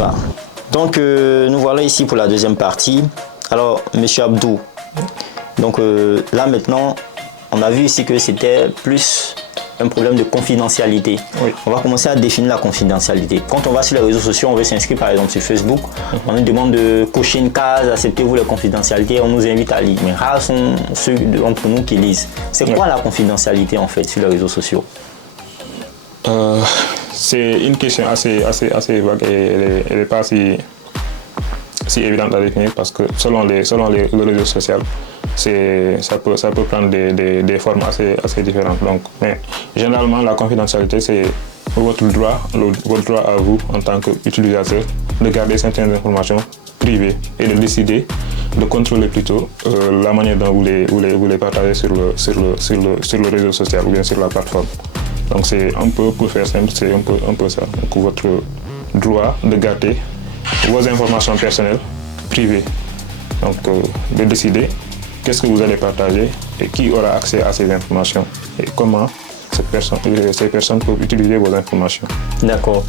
Voilà. Donc, nous voilà ici pour la deuxième partie. Alors, Monsieur Abdou, donc là maintenant, on a vu ici que c'était plus un problème de confidentialité. Oui. On va commencer à définir la confidentialité. Quand on va sur les réseaux sociaux, on veut s'inscrire par exemple sur Facebook, on nous demande de cocher une case, acceptez-vous la confidentialité, on nous invite à lire. Mais rares sont ceux d'entre nous qui lisent. C'est quoi la confidentialité en fait sur les réseaux sociaux? C'est une question assez vague et elle n'est pas si évidente à définir parce que selon le réseau social, ça peut prendre des formes assez différentes. Donc, mais généralement, la confidentialité, c'est votre droit à vous en tant qu'utilisateur de garder certaines informations privées et de décider, de contrôler plutôt la manière dont vous les partagez sur le réseau social ou bien sur la plateforme. Donc c'est un peu, pour faire simple, c'est un peu ça. Donc votre droit de garder vos informations personnelles, privées. Donc de décider qu'est-ce que vous allez partager et qui aura accès à ces informations et comment ces personnes peuvent utiliser vos informations. D'accord.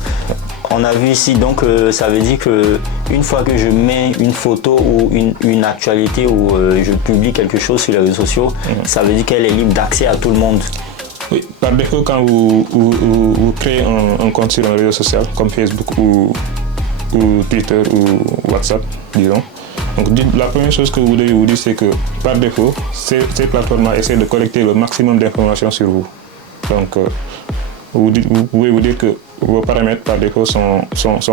On a vu ici, donc ça veut dire que une fois que je mets une photo ou une actualité ou je publie quelque chose sur les réseaux sociaux, ça veut dire qu'elle est libre d'accès à tout le monde. Oui, par défaut, quand vous créez un compte sur un réseau social comme Facebook ou Twitter ou WhatsApp, disons, donc la première chose que vous devez vous dire, c'est que par défaut, ces plateformes essaient de collecter le maximum d'informations sur vous. Donc, vous pouvez vous dire que vos paramètres par défaut sont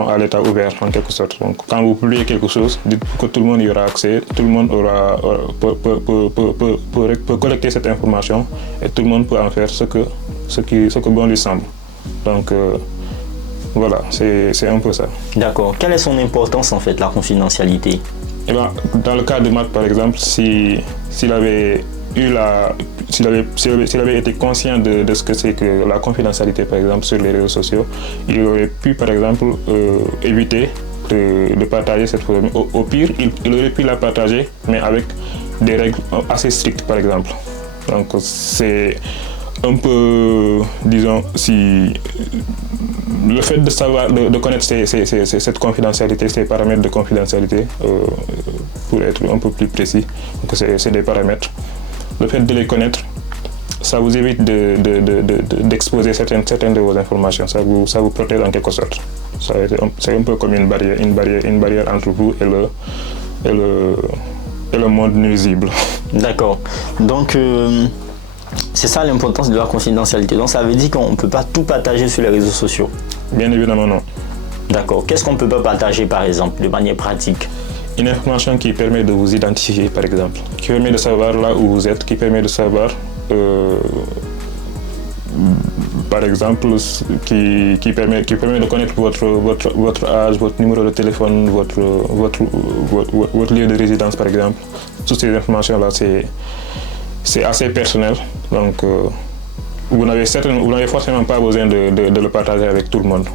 à l'état ouvert en quelque sorte. Donc, quand vous publiez quelque chose, dites que tout le monde y aura accès, tout le monde peut collecter cette information et tout le monde peut en faire ce que bon lui semble. Donc, voilà, c'est un peu ça. D'accord. Quelle est son importance en fait, la confidentialité? Eh bien, dans le cas de Matt, par exemple, s'il avait été conscient de ce que c'est que la confidentialité, par exemple, sur les réseaux sociaux, il aurait pu, par exemple, éviter de partager cette photo. Au pire, il aurait pu la partager, mais avec des règles assez strictes, par exemple. Donc, c'est un peu, disons, si le fait de savoir, de connaître cette confidentialité, ces paramètres de confidentialité, pour être un peu plus précis, donc c'est des paramètres. Le fait de les connaître, ça vous évite d'exposer certaines de vos informations, ça vous protège en quelque sorte. C'est un peu comme une barrière entre vous et le monde nuisible. D'accord. Donc, c'est ça l'importance de la confidentialité. Donc, ça veut dire qu'on ne peut pas tout partager sur les réseaux sociaux. Bien évidemment, non. D'accord. Qu'est-ce qu'on ne peut pas partager, par exemple, de manière pratique? Une information qui permet de vous identifier, par exemple, qui permet de savoir là où vous êtes, qui permet de savoir, par exemple, qui permet de connaître votre âge, votre numéro de téléphone, votre lieu de résidence, par exemple. Toutes ces informations-là, c'est assez personnel. Donc, vous n'avez forcément pas besoin de le partager avec tout le monde.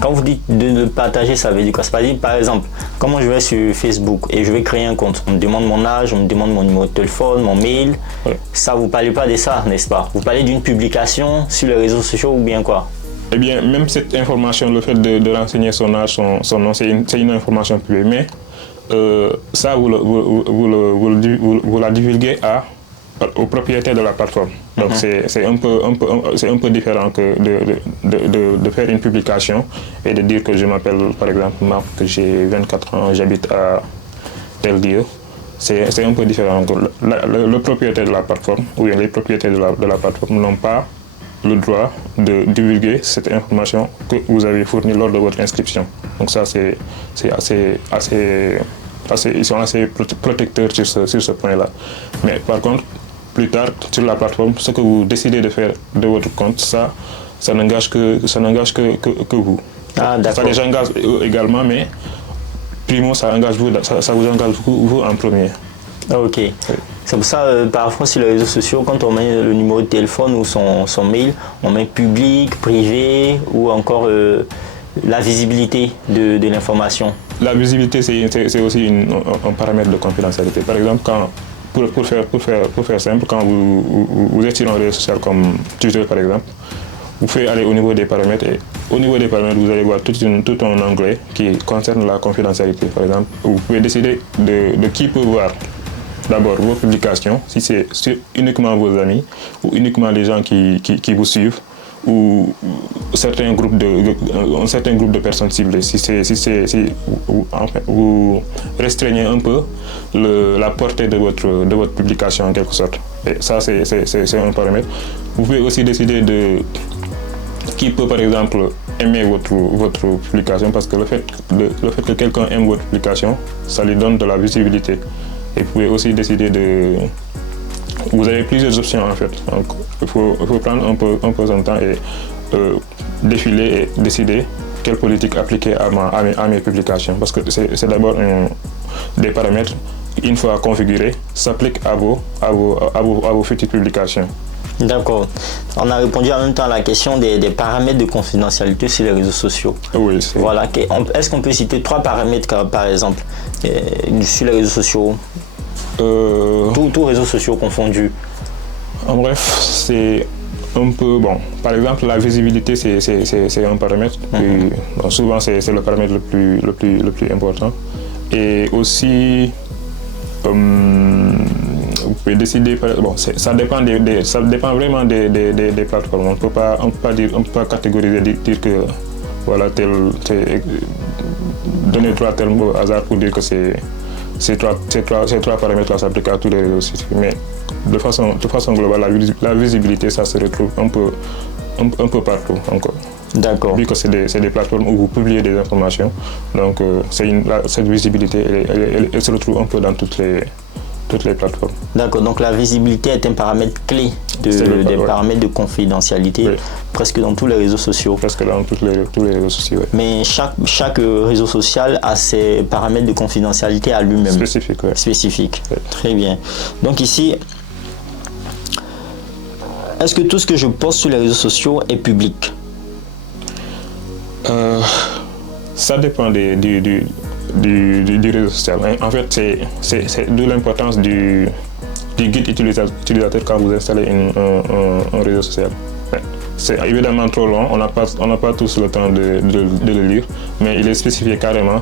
Quand vous dites de le partager, ça veut dire quoi? C'est-à-dire, par exemple, comment je vais sur Facebook et je vais créer un compte, on me demande mon âge, on me demande mon numéro de téléphone, mon mail. Oui. Ça, vous ne parlez pas de ça, n'est-ce pas? Vous parlez d'une publication sur les réseaux sociaux ou bien quoi? Eh bien, même cette information, le fait de renseigner son âge, son nom, c'est une information privée. Mais ça, vous la divulguez au propriétaire de la plateforme. Donc c'est un peu différent que de faire une publication et de dire que je m'appelle par exemple Marc, que j'ai 24 ans, j'habite à tel lieu. C'est un peu différent. Donc, le propriétaire de la plateforme ou les propriétaires de la plateforme n'ont pas le droit de divulguer cette information que vous avez fournie lors de votre inscription. Donc ça ils sont assez protecteurs sur ce point-là. Mais par contre, plus tard, sur la plateforme, ce que vous décidez de faire de votre compte, ça n'engage que vous. Ah, d'accord. Ça les engage également, mais primo, ça vous engage vous en premier. Ah, ok. Oui. C'est pour ça, parfois sur les réseaux sociaux, quand on met le numéro de téléphone ou son mail, on met public, privé ou encore la visibilité de l'information. La visibilité, c'est aussi un paramètre de confidentialité. Par exemple, pour faire simple, quand vous êtes sur un réseau social comme Twitter par exemple, vous pouvez aller au niveau des paramètres et au niveau des paramètres, vous allez voir tout un onglet qui concerne la confidentialité, par exemple. Vous pouvez décider de qui peut voir d'abord vos publications, si c'est uniquement vos amis ou uniquement les gens qui vous suivent ou un certain groupe de personnes ciblées. Vous restreignez un peu la portée de votre publication en quelque sorte. Et ça, c'est un paramètre. Vous pouvez aussi décider de qui peut par exemple aimer votre publication, parce que le fait que quelqu'un aime votre publication, ça lui donne de la visibilité. Et vous pouvez aussi décider de... Vous avez plusieurs options en fait. Donc, il faut prendre un peu son temps et défiler et décider quelle politique appliquer à mes publications. Parce que c'est d'abord des paramètres, une fois configurés, s'appliquent à vos futures publications. D'accord. On a répondu en même temps à la question des paramètres de confidentialité sur les réseaux sociaux. Oui. Voilà. Est-ce qu'on peut citer 3 paramètres par exemple sur les réseaux sociaux? Tous réseaux sociaux confondus. En bref, c'est un peu bon. Par exemple, la visibilité, c'est un paramètre. Bon, souvent, c'est le paramètre le plus important. Et aussi, vous pouvez décider. Bon, ça dépend vraiment des plateformes. On ne peut pas catégoriser, dire que voilà, donner 3 termes au hasard pour dire que ces trois paramètres-là s'appliquent à tous les réseaux sociaux. Mais de façon globale, la visibilité, ça se retrouve un peu partout encore. D'accord. Vu que c'est des plateformes où vous publiez des informations, donc cette visibilité, elle se retrouve un peu dans toutes les plateformes. D'accord, donc la visibilité est un paramètre clé des paramètres de confidentialité, oui, presque dans tous les réseaux sociaux. Presque dans tous les réseaux sociaux, oui. Mais chaque réseau social a ses paramètres de confidentialité à lui-même. Spécifique, oui. Spécifique, oui. Très bien. Donc ici, est-ce que tout ce que je poste sur les réseaux sociaux est public? Ça dépend du réseau social. En fait, c'est d'où l'importance du guide utilisateur quand vous installez un réseau social. C'est évidemment trop long, on n'a pas tous le temps de le lire, mais il est spécifié carrément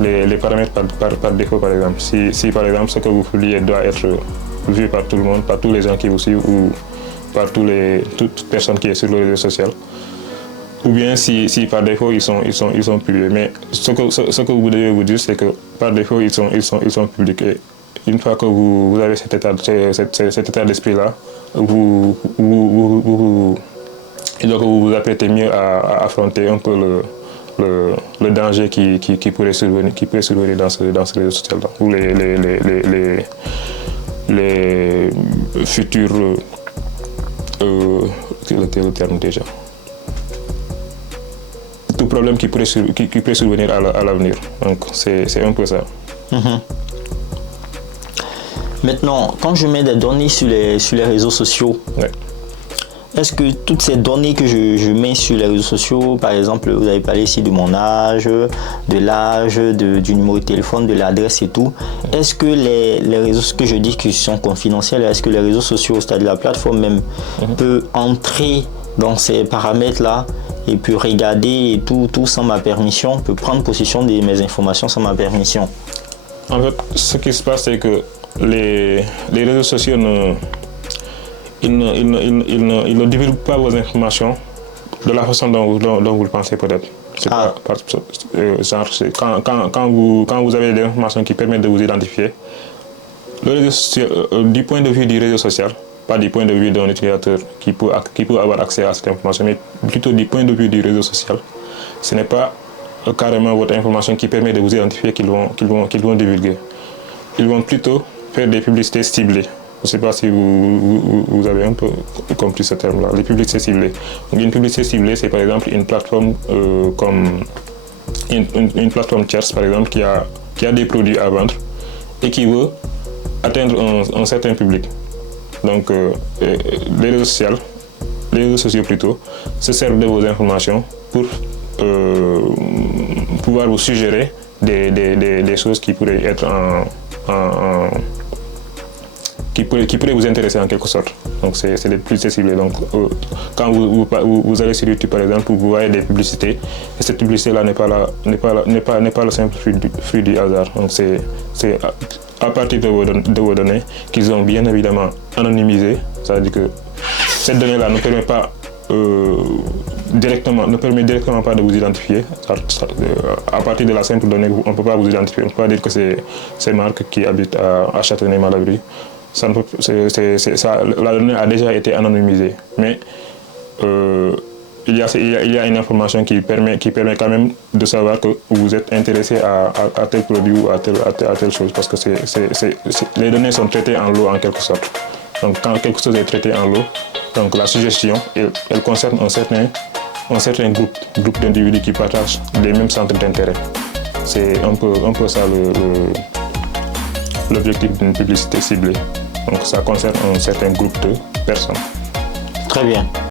les paramètres par défaut, par exemple. Si par exemple ce que vous publiez doit être vu par tout le monde, par tous les gens qui vous suivent ou par toute personne qui est sur le réseau social. Ou bien si par défaut ils sont publiés. Mais ce que vous devez vous dire, c'est que par défaut ils sont publics. Et une fois que vous avez cet état d'esprit-là, vous vous apprêtez mieux à affronter un peu le danger qui pourrait survenir dans ce réseau social, ou les futurs quel était le terme déjà, tout problème qui pourrait survenir à l'avenir. Donc c'est un peu ça. Maintenant, quand je mets des données sur les réseaux sociaux, ouais, est-ce que toutes ces données que je mets sur les réseaux sociaux, par exemple, vous avez parlé ici de mon âge, de l'âge, du numéro de téléphone, de l'adresse et tout, est-ce que les réseaux que je dis qui sont confidentiels, est-ce que les réseaux sociaux, c'est-à-dire la plateforme même, peut entrer dans ces paramètres-là et peut regarder et tout sans ma permission, peut prendre possession de mes informations sans ma permission? En fait, ce qui se passe, c'est que les réseaux sociaux ils ne divulguent pas vos informations de la façon dont vous le pensez peut-être. Quand vous avez des informations qui permettent de vous identifier, le réseau social, du point de vue du réseau social, pas du point de vue d'un utilisateur qui peut avoir accès à cette information, mais plutôt du point de vue du réseau social, ce n'est pas carrément votre information qui permet de vous identifier qu'ils vont divulguer. Ils vont plutôt faire des publicités ciblées. Je ne sais pas si vous avez un peu compris ce terme-là, les publicités ciblées. Donc, une publicité ciblée, c'est par exemple une plateforme comme une plateforme tierce, par exemple, qui a des produits à vendre et qui veut atteindre un certain public. Donc, les réseaux sociaux plutôt, se servent de vos informations pour pouvoir vous suggérer des choses qui pourraient être qui pourrait vous intéresser en quelque sorte. Donc c'est les plus ciblés. Donc quand vous allez sur YouTube par exemple, vous voyez des publicités et cette publicité-là n'est pas le simple fruit du hasard. Donc c'est à partir de vos données qu'ils ont bien évidemment anonymisées. C'est-à-dire que cette donnée-là ne permet directement pas de vous identifier. À partir de la simple donnée, on ne peut pas vous identifier. On ne peut pas dire que c'est Marc qui habite à Châtenay-Malabry. La donnée a déjà été anonymisée. Mais il y a une information qui permet quand même de savoir que vous êtes intéressé à tel produit ou à telle chose. Parce que les données sont traitées en lot en quelque sorte. Donc quand quelque chose est traité en lot, donc la suggestion, elle concerne un certain groupe d'individus qui partagent les mêmes centres d'intérêt. C'est un peu ça l'objectif d'une publicité ciblée. Donc ça concerne un certain groupe de personnes. Très bien.